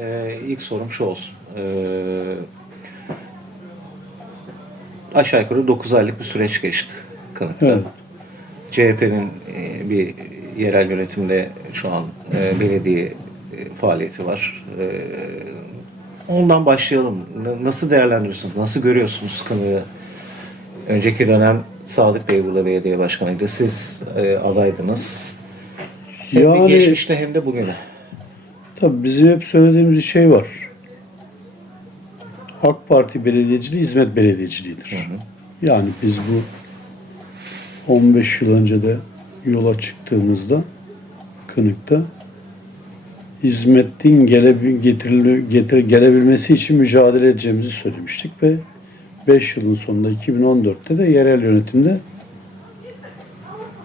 Ee, ilk sorum şu olsun. Ee, aşağı yukarı 9 aylık bir süreç geçti Kınık'ta. Evet. CHP'nin e, bir yerel yönetimde şu an e, belediye e, faaliyeti var. E, ondan başlayalım. N- Nasıl değerlendiriyorsunuz? Nasıl görüyorsunuz Kınık'ı? Önceki dönem Sadık Bey burada belediye başkanıydı. Siz e, adaydınız. Hem Yani- geçmişte hem de bugüne. Tabii bizim hep söylediğimiz bir şey var. AK Parti belediyeciliği hizmet belediyeciliğidir. Yani biz bu 15 yıl önce de yola çıktığımızda Kınık'ta hizmetin gelebil, getirili, getir, gelebilmesi için mücadele edeceğimizi söylemiştik ve 5 yılın sonunda 2014'te de yerel yönetimde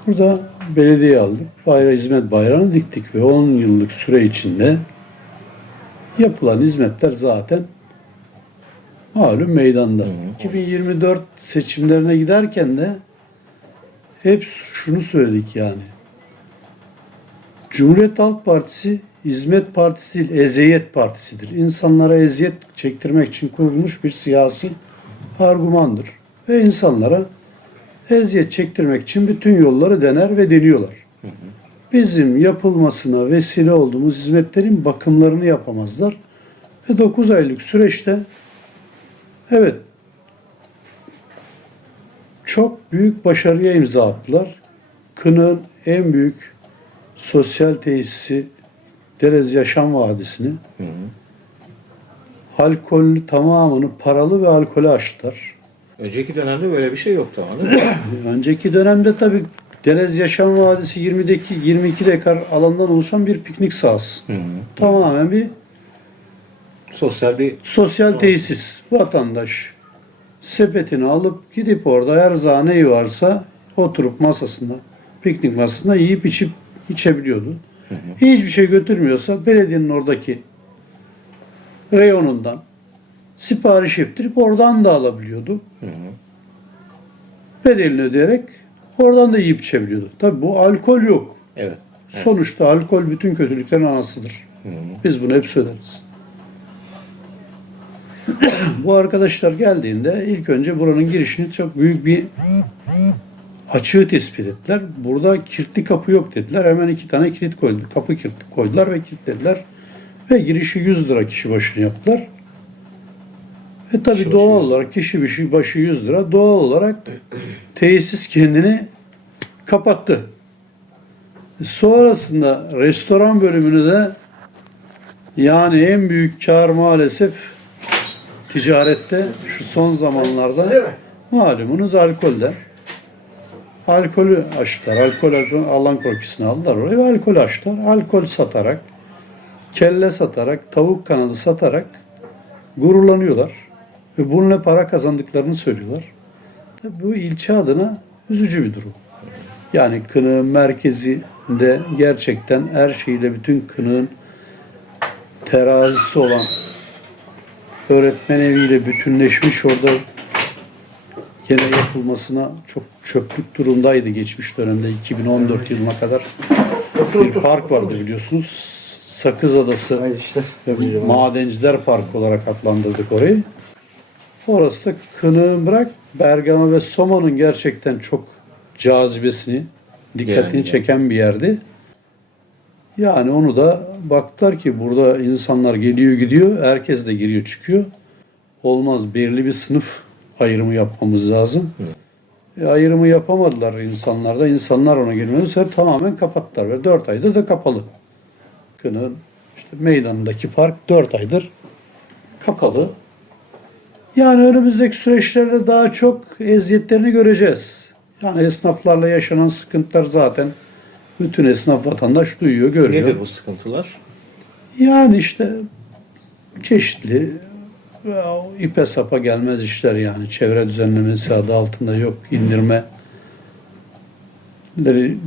burada belediye aldık. Bayrağı hizmet bayrağını diktik ve 10 yıllık süre içinde yapılan hizmetler zaten malum meydanda. 2024 seçimlerine giderken de hep şunu söyledik yani. Cumhuriyet Halk Partisi hizmet partisi değil, eziyet partisidir. İnsanlara eziyet çektirmek için kurulmuş bir siyasi argümandır. Ve insanlara eziyet çektirmek için bütün yolları dener ve deniyorlar. Bizim yapılmasına vesile olduğumuz hizmetlerin bakımlarını yapamazlar. Ve 9 aylık süreçte evet çok büyük başarıya imza attılar. Kınık'ın en büyük sosyal tesisi Derez Yaşam Vadisi'ni alkolü tamamını paralı ve alkole açtılar. Önceki dönemde böyle bir şey yoktu ama? Önceki dönemde tabii Delez Yaşam Vadisi 20'deki 22 dekar alandan oluşan bir piknik sahası. Tamamen bir Sosyal bir sosyal tesis. Vatandaş sepetini alıp gidip orada erzağ neyi varsa oturup masasında, piknik masasında yiyip içip içebiliyordu. Hiçbir şey götürmüyorsa belediyenin oradaki reyonundan sipariş ettirip oradan da alabiliyordu. Bedelini ödeyerek oradan da yiyip içebiliyordu. Tabii bu alkol yok. evet. Sonuçta alkol bütün kötülüklerin anasıdır. Biz bunu hep söyleriz. Bu arkadaşlar geldiğinde ilk önce buranın girişini çok büyük bir açığı tespit ettiler. Burada kilitli kapı yok dediler. Hemen iki tane kilit koydu. Kapı kilitli koydular ve kilitlediler. Ve girişi 100 lira kişi başına yaptılar. Ve tabii Kişi doğal 100. olarak kişi başı başı 100 lira doğal olarak tesis kendini kapattı. Sonrasında restoran bölümünü de yani en büyük kar maalesef ticarette şu son zamanlarda malumunuz alkolde. Alkolü açtılar. Alkol alan krokisini aldılar oraya ve alkol açtılar. Alkol satarak, kelle satarak, tavuk kanadı satarak gururlanıyorlar. Ve bununla para kazandıklarını söylüyorlar. Tabii bu ilçe adına üzücü bir durum. Yani kınığın merkezinde gerçekten her şeyle bütün kınığın terazisi olan öğretmen eviyle bütünleşmiş orada gene yapılmasına çok çöplük durumdaydı geçmiş dönemde 2014 yılına kadar bir park vardı biliyorsunuz. Sakız Adası. Madenciler Parkı olarak adlandırdık orayı. Orası da Kınık'ın bırak Bergama ve Soma'nın gerçekten çok cazibesini, dikkatini Yani. çeken bir yerdi. Yani onu da baktılar ki burada insanlar geliyor gidiyor, herkes de giriyor çıkıyor. Olmaz belirli bir sınıf ayrımı yapmamız lazım. E, ayrımı yapamadılar insanlar da. İnsanlar ona girmedi. Sefer tamamen kapattılar ve 4 ayda da kapalı. Kınık'ın işte meydanındaki park 4 aydır kapalı. Yani önümüzdeki süreçlerde daha çok eziyetlerini göreceğiz. Yani esnaflarla yaşanan sıkıntılar zaten bütün esnaf vatandaş duyuyor, görüyor. Nedir bu sıkıntılar? Yani işte çeşitli ipe sapa gelmez işler yani. Çevre düzenlemesi adı altında yok indirme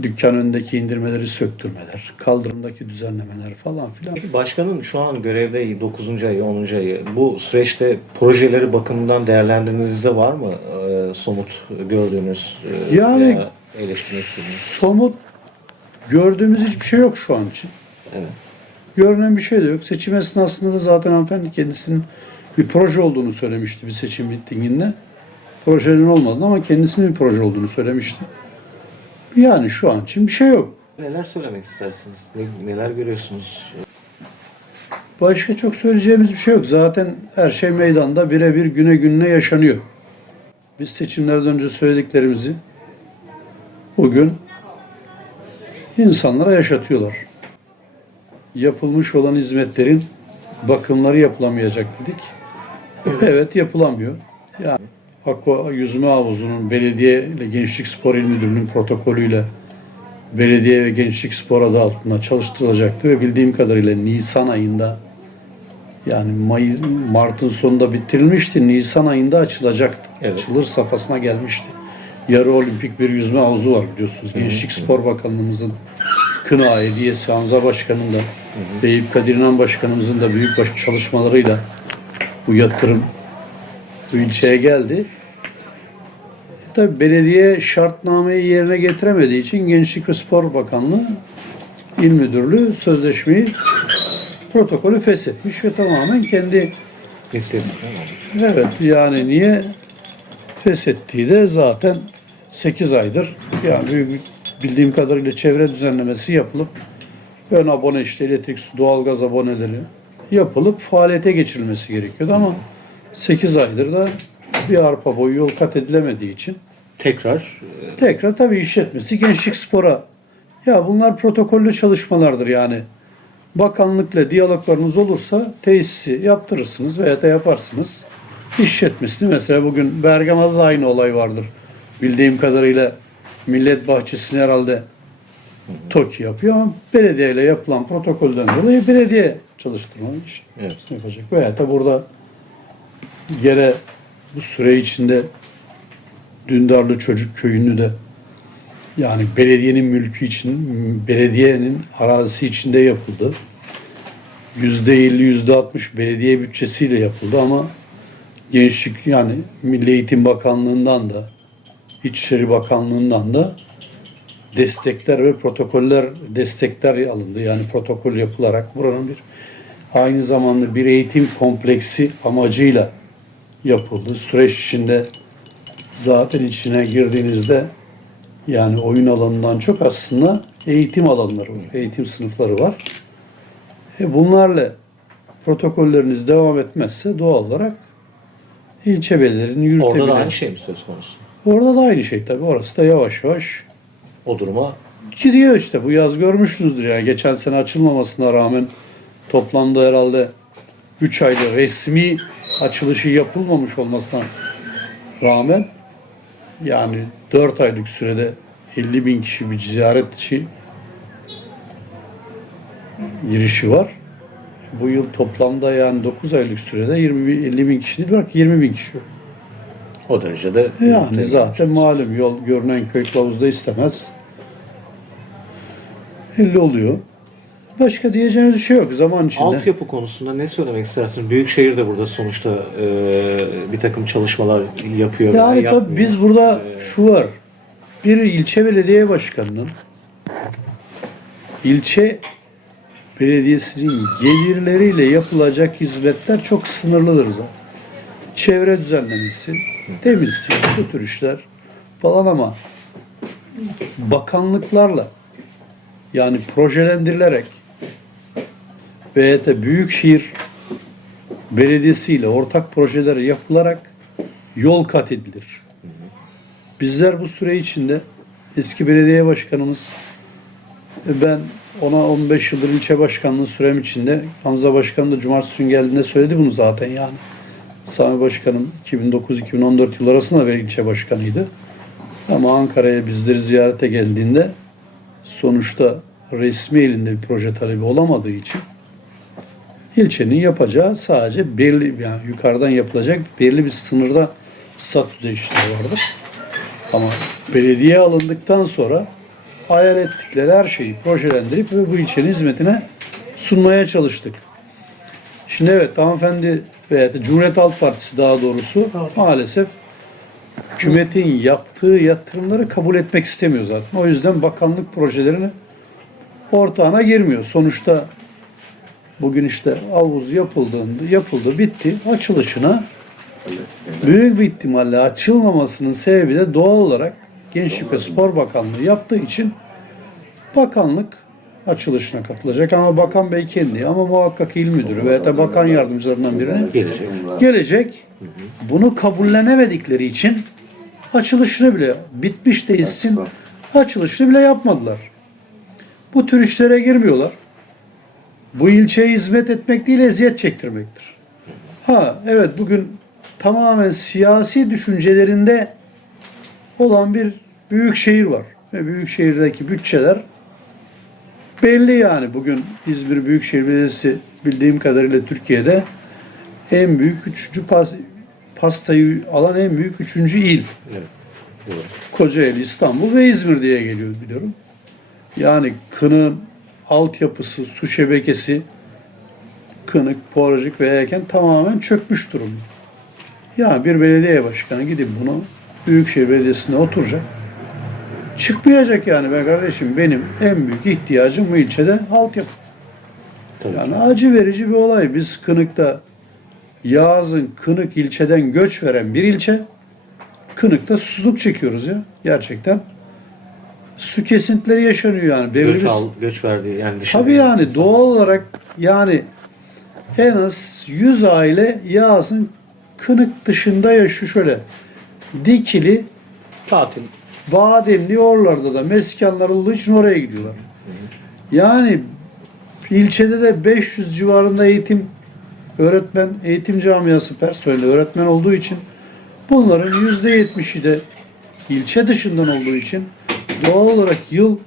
dükkan önündeki indirmeleri söktürmeler, kaldırımdaki düzenlemeler falan filan. Peki başkanın şu an görevde 9. ayı, 10. ayı bu süreçte projeleri bakımından değerlendirmenizde var mı e, somut gördüğünüz e, Yani- veya eleştirmek istediğiniz? Somut gördüğümüz hiçbir şey yok şu an için. Evet. Görünen bir şey de yok. Seçim esnasında da zaten hanımefendi kendisinin bir proje olduğunu söylemişti bir seçim mitinginde. Projenin olmadığını ama kendisinin bir proje olduğunu söylemişti. Yani şu an için bir şey yok. Neler söylemek istersiniz? Ne- neler görüyorsunuz? Başka çok söyleyeceğimiz bir şey yok. Zaten her şey meydanda birebir güne gününe yaşanıyor. Biz seçimlerden önce söylediklerimizi bugün insanlara yaşatıyorlar. Yapılmış olan hizmetlerin bakımları yapılamayacak dedik. Evet yapılamıyor. Yani Aqua Yüzme Havuzu'nun belediye ile Gençlik Spor İl Müdürlüğü'nün protokolüyle belediye ve gençlik spor adı altında çalıştırılacaktı ve bildiğim kadarıyla Nisan ayında yani May, Mart'ın sonunda bitirilmişti. Nisan ayında açılacaktı. Evet. Açılır safhasına gelmişti. Yarı olimpik bir yüzme havuzu var biliyorsunuz. Gençlik Spor Bakanlığımızın Kına Hediyesi Hamza Başkan'ın da Eyüp Kadir İnan Başkanımızın da büyük baş çalışmalarıyla bu yatırım ilçeye geldi. E tabi belediye şartnameyi yerine getiremediği için Gençlik ve Spor Bakanlığı İl Müdürlüğü sözleşmeyi protokolü feshetmiş ve tamamen kendi evet yani niye feshettiği de zaten 8 aydır yani bildiğim kadarıyla çevre düzenlemesi yapılıp ön abone işte elektrik, su, doğalgaz aboneleri yapılıp faaliyete geçirilmesi gerekiyordu ama 8 aydır da bir arpa boyu yol kat edilemediği için Tekrar Tekrar tabii işletmesi gençlik spora. Ya bunlar protokollü çalışmalardır yani. Bakanlıkla diyaloglarınız olursa tesisi yaptırırsınız veya da yaparsınız. İşletmesini mesela bugün Bergama'da da aynı olay vardır. Bildiğim kadarıyla Millet Bahçesi'ni herhalde TOKİ yapıyor ama belediyeyle yapılan protokolden dolayı belediye çalıştırmanın iş Evet. yapacak. Veya da burada gene bu süre içinde Dündarlı Çocuk Köyü'nü de yani belediyenin mülkü için, belediyenin arazisi içinde yapıldı. Yüzde elli, yüzde altmış belediye bütçesiyle yapıldı ama gençlik yani Milli Eğitim Bakanlığı'ndan da İçişleri Bakanlığı'ndan da destekler ve protokoller destekler alındı. Yani protokol yapılarak buranın bir aynı zamanda bir eğitim kompleksi amacıyla yapıldı. Süreç içinde zaten içine girdiğinizde yani oyun alanından çok aslında eğitim alanları var, eğitim sınıfları var. E bunlarla protokolleriniz devam etmezse doğal olarak ilçe belediyelerinin orada da aynı şey mi söz konusu? Orada da aynı şey tabii. Orası da yavaş yavaş O duruma gidiyor işte. Bu yaz görmüşsünüzdür yani. Geçen sene açılmamasına rağmen toplamda herhalde 3 ayda resmi açılışı yapılmamış olmasına rağmen yani 4 aylık sürede 50 bin kişi bir ziyaretçi girişi var. Bu yıl toplamda yani 9 aylık sürede 20 bin, 50 bin kişi değil belki 20 bin kişi. o derecede Yani zaten malum yol görünen köy kılavuzda istemez. Belli oluyor. Başka diyeceğimiz bir şey yok zaman içinde. Altyapı konusunda ne söylemek istersin? Büyükşehir de burada sonuçta e, bir takım çalışmalar yapıyor. Yani tabii biz burada şu var. Bir ilçe belediye başkanının ilçe belediyesinin gelirleriyle yapılacak hizmetler çok sınırlıdır zaten. Çevre düzenlemesi, temizlik, bu tür işler falan ama bakanlıklarla yani projelendirilerek da büyükşehir belediyesiyle ortak projeler yapılarak yol kat edilir. Bizler bu süre içinde eski belediye başkanımız ben ona 15 yıldır ilçe başkanlığı sürem içinde Hamza Başkanım da cumartesi günü geldiğinde söyledi bunu zaten yani. Sami Başkanım 2009-2014 yıl arasında bir ilçe başkanıydı. Ama Ankara'ya bizleri ziyarete geldiğinde sonuçta resmi elinde bir proje talebi olamadığı için ilçenin yapacağı sadece belli yani yukarıdan yapılacak belirli bir sınırda statü değişikliği vardır. Ama belediye alındıktan sonra hayal ettikleri her şeyi projelendirip ve bu ilçenin hizmetine sunmaya çalıştık. Şimdi evet hanımefendi veya da Cumhuriyet Halk Partisi daha doğrusu maalesef hükümetin yaptığı yatırımları kabul etmek istemiyor zaten. O yüzden bakanlık projelerini ortağına girmiyor. Sonuçta Bugün işte havuz yapıldığında yapıldı, bitti. Açılışına büyük bir ihtimalle açılmamasının sebebi de doğal olarak Gençlik ve Spor Bakanlığı yaptığı için bakanlık açılışına katılacak ama bakan bey kendi ama muhakkak il müdürü veya da bakan yardımcılarından birine Gelecek. gelecek. Bunu kabullenemedikleri için açılışını bile bitmiş değilsin açılışını bile yapmadılar. Bu tür işlere girmiyorlar. Bu ilçeye hizmet etmek değil eziyet çektirmektir. Ha evet bugün tamamen siyasi düşüncelerinde olan bir büyük şehir var. Ve büyük şehirdeki bütçeler belli yani. Bugün İzmir Büyükşehir Belediyesi bildiğim kadarıyla Türkiye'de en büyük üçüncü pas, pastayı alan en büyük üçüncü il. Evet. Kocaeli, İstanbul ve İzmir diye geliyor biliyorum. Yani Kınık'ın altyapısı, su şebekesi, Kınık, Poğracık ve tamamen çökmüş durumda. Yani bir belediye başkanı gidip bunu Büyükşehir Belediyesi'nde oturacak. Çıkmayacak yani be kardeşim benim en büyük ihtiyacım bu ilçede altyapı. Tabii. Yani acı verici bir olay. Biz Kınık'ta Yağız'ın Kınık ilçeden göç veren bir ilçe. Kınık'ta susuzluk çekiyoruz ya gerçekten. Su kesintileri yaşanıyor yani. Belirli Göç, al, göç verdi yani dışarı. Tabii yani doğal olarak yani en az 100 aile Yağız'ın Kınık dışında yaşıyor şöyle. Dikili, Tatil. Bademli oralarda da meskanlar olduğu için oraya gidiyorlar. Yani ilçede de 500 civarında eğitim öğretmen, eğitim camiası personeli öğretmen olduğu için bunların %70'i de ilçe dışından olduğu için doğal olarak yıl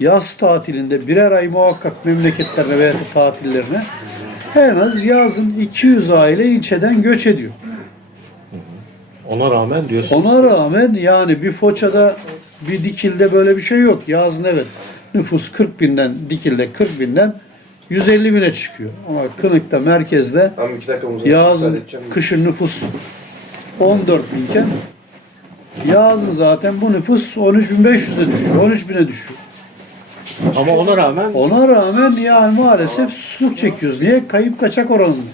yaz tatilinde birer ay muhakkak memleketlerine veya tatillerine en az yazın 200 aile ilçeden göç ediyor. Ona rağmen diyorsunuz. Ona rağmen yani bir Foça'da bir Dikil'de böyle bir şey yok. Yazın evet nüfus 40 binden Dikil'de 40 binden 150 bine çıkıyor. Ama Kınık'ta merkezde yazın kışın nüfus 14 binken yazın zaten bu nüfus 13.500'e düşüyor. 13 bine düşüyor. Ama ona rağmen Ona rağmen yani maalesef susuzluk çekiyoruz. Niye? Kayıp kaçak oranında.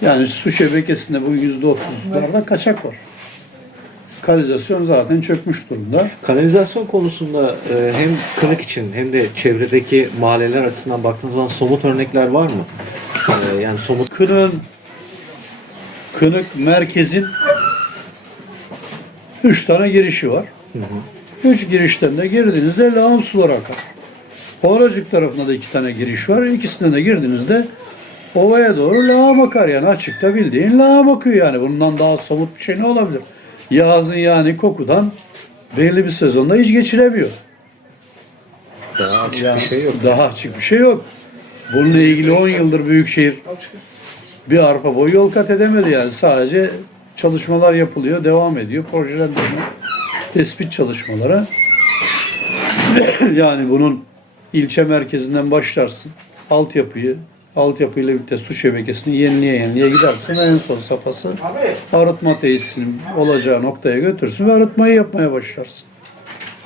Yani su şebekesinde bu yüzde otuzlarda kaçak var. Kanalizasyon zaten çökmüş durumda. kanalizasyon konusunda e, hem Kınık için hem de çevredeki mahalleler açısından baktığınız zaman somut örnekler var mı? E, yani somut Kınık'ın Kınık merkezin üç tane girişi var. Üç girişten de girdiğinizde lağım suları akar. Oracık tarafında da iki tane giriş var. İkisinden de girdiğinizde ovaya doğru lağım akar yani açıkta bildiğin lağım akıyor yani. Bundan daha somut bir şey ne olabilir? Yazın yani kokudan belli bir sezonda hiç geçiremiyor. daha açık bir şey yok. Daha açık bir şey yok. Bununla ilgili 10 yıldır Büyükşehir bir arpa boyu yol kat edemedi yani. Sadece çalışmalar yapılıyor, devam ediyor. Projelendirme, tespit çalışmaları. yani bunun ilçe merkezinden başlarsın. Altyapıyı, altyapıyla birlikte su şebekesini yenileye yenileye gidersin ve en son safhası arıtma tesisinin olacağı noktaya götürsün ve arıtmayı yapmaya başlarsın.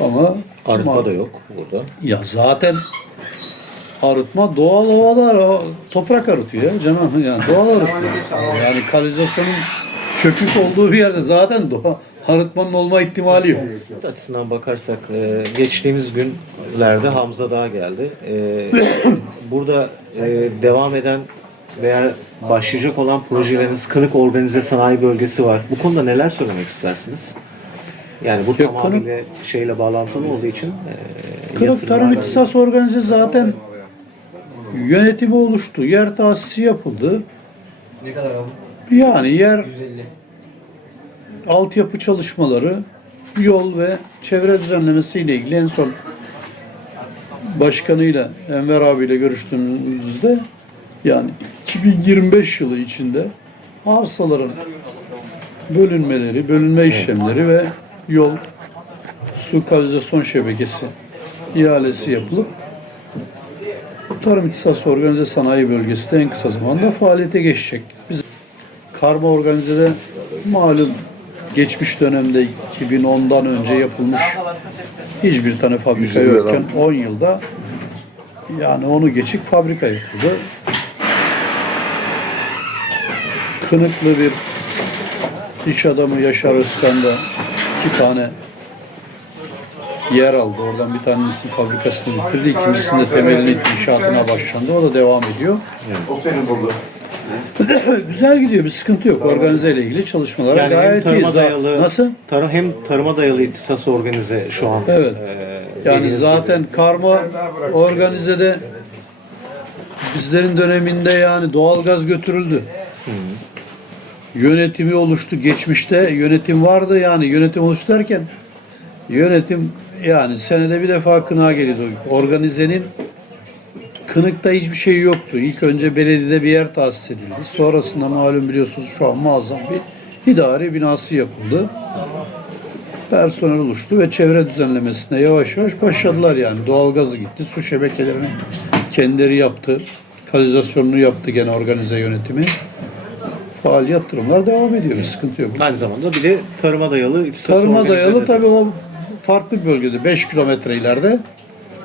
Ama Arıtma da yok burada. ya zaten arıtma doğal ovalar o toprak arıtıyor ya canım yani doğal arıtıyor. Yani kanalizasyonun çökük olduğu bir yerde zaten doğa arıtmanın olma ihtimali yok. Bu açısından bakarsak e, geçtiğimiz günlerde Hamza Dağ geldi. E, burada e, devam eden veya başlayacak olan projeleriniz Kınık Organize Sanayi Bölgesi var. Bu konuda neler söylemek istersiniz? Yani bu Kınık- tamamıyla şeyle bağlantılı olduğu için e, Kırık Tarım İhtisas Organize zaten yönetimi oluştu. Yer tahsisi yapıldı. Ne kadar abi? Yani yer 150. altyapı çalışmaları, yol ve çevre düzenlemesiyle ilgili en son başkanıyla Enver abiyle görüştüğümüzde yani 2025 yılı içinde arsaların bölünmeleri, bölünme işlemleri ve yol, su kanalizasyon şebekesi ihalesi yapılıp Tarım İhtisas Organize Sanayi Bölgesi de en kısa zamanda faaliyete geçecek. Karma Organize'de malum geçmiş dönemde 2010'dan önce yapılmış hiçbir tane fabrika yokken 10 yılda Yani onu geçik fabrika yapıldı. Kınıklı bir iş adamı Yaşar Özkan da iki tane yer aldı. Oradan bir tanesinin fabrikasını bitirdi. İkincisinin de temelini inşaatına başlandı. O da devam ediyor. Buldu. Güzel gidiyor. Bir sıkıntı yok. Organize ile ilgili çalışmalar Yani hem gayet iyi. dayalı Nasıl? Tarım, hem tarıma dayalı ihtisas organize şu an. Evet. e, Yani zaten karma organizede bizlerin döneminde yani doğalgaz götürüldü. Yönetimi oluştu. Geçmişte yönetim vardı yani yönetim oluştu derken yönetim yani senede bir defa kına geliyordu. Organizenin Kınık'ta hiçbir şey yoktu. İlk önce belediyede bir yer tahsis edildi. Sonrasında malum biliyorsunuz şu an muazzam bir idari binası yapıldı personel oluştu ve çevre düzenlemesine yavaş yavaş başladılar yani. Doğalgazı gitti, su şebekelerini kendileri yaptı, kanalizasyonunu yaptı gene organize yönetimi. Faal yatırımlar devam ediyor, bir sıkıntı yok. Aynı zamanda bir de tarıma dayalı Tarıma dayalı tabii o farklı bir bölgede, 5 kilometre ileride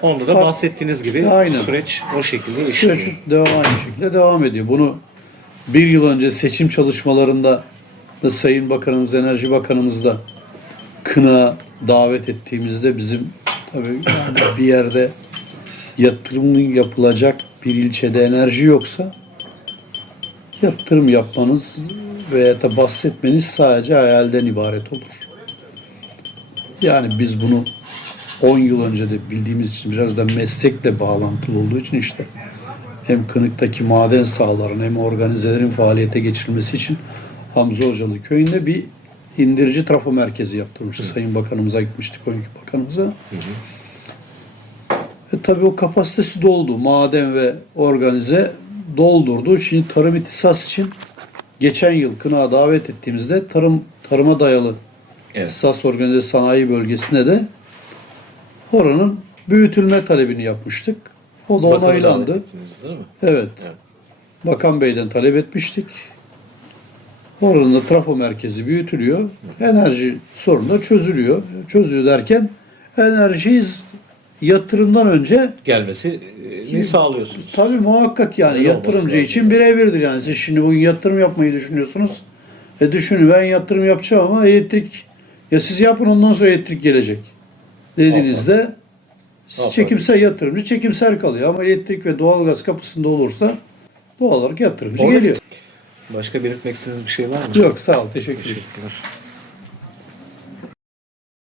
Onda da Fark- bahsettiğiniz gibi Aynen. süreç o şekilde süreç işliyor. devam aynı şekilde devam ediyor. Bunu bir yıl önce seçim çalışmalarında da Sayın Bakanımız, Enerji Bakanımız da kına davet ettiğimizde bizim tabii yani bir yerde yatırım yapılacak bir ilçede enerji yoksa yatırım yapmanız veya da bahsetmeniz sadece hayalden ibaret olur. Yani biz bunu 10 yıl önce de bildiğimiz için biraz da meslekle bağlantılı olduğu için işte hem Kınık'taki maden sahaların hem organizelerin faaliyete geçirilmesi için Hamza Hocalı köyünde bir indirici trafo merkezi yaptırmıştı. Sayın Bakanımıza gitmiştik, o günkü bakanımıza. E, tabii o kapasitesi doldu. Maden ve organize doldurdu. Şimdi tarım ihtisas için geçen yıl Kınağa davet ettiğimizde tarım tarıma dayalı Evet. ihtisas organize sanayi bölgesine de oranın büyütülme talebini yapmıştık. O da Bakanı onaylandı. değil mi? Evet. Evet. Bakan Bey'den talep etmiştik. Oranın da trafo merkezi büyütülüyor. Enerji sorunu da çözülüyor. Çözülüyor derken enerjiyi yatırımdan önce Gelmesi e, sağlıyorsunuz. tabii muhakkak yani Öyle yatırımcı için birebirdir yani. Siz şimdi bugün yatırım yapmayı düşünüyorsunuz. E düşünün ben yatırım yapacağım ama elektrik ya siz yapın ondan sonra elektrik gelecek. Dediğinizde siz Aferin. çekimsel yatırımcı çekimser kalıyor ama elektrik ve doğalgaz kapısında olursa doğal olarak yatırımcı Orada- geliyor. Başka belirtmek istediğiniz bir şey var mı? Yok sağ ol teşekkür ederim. Teşekkürler.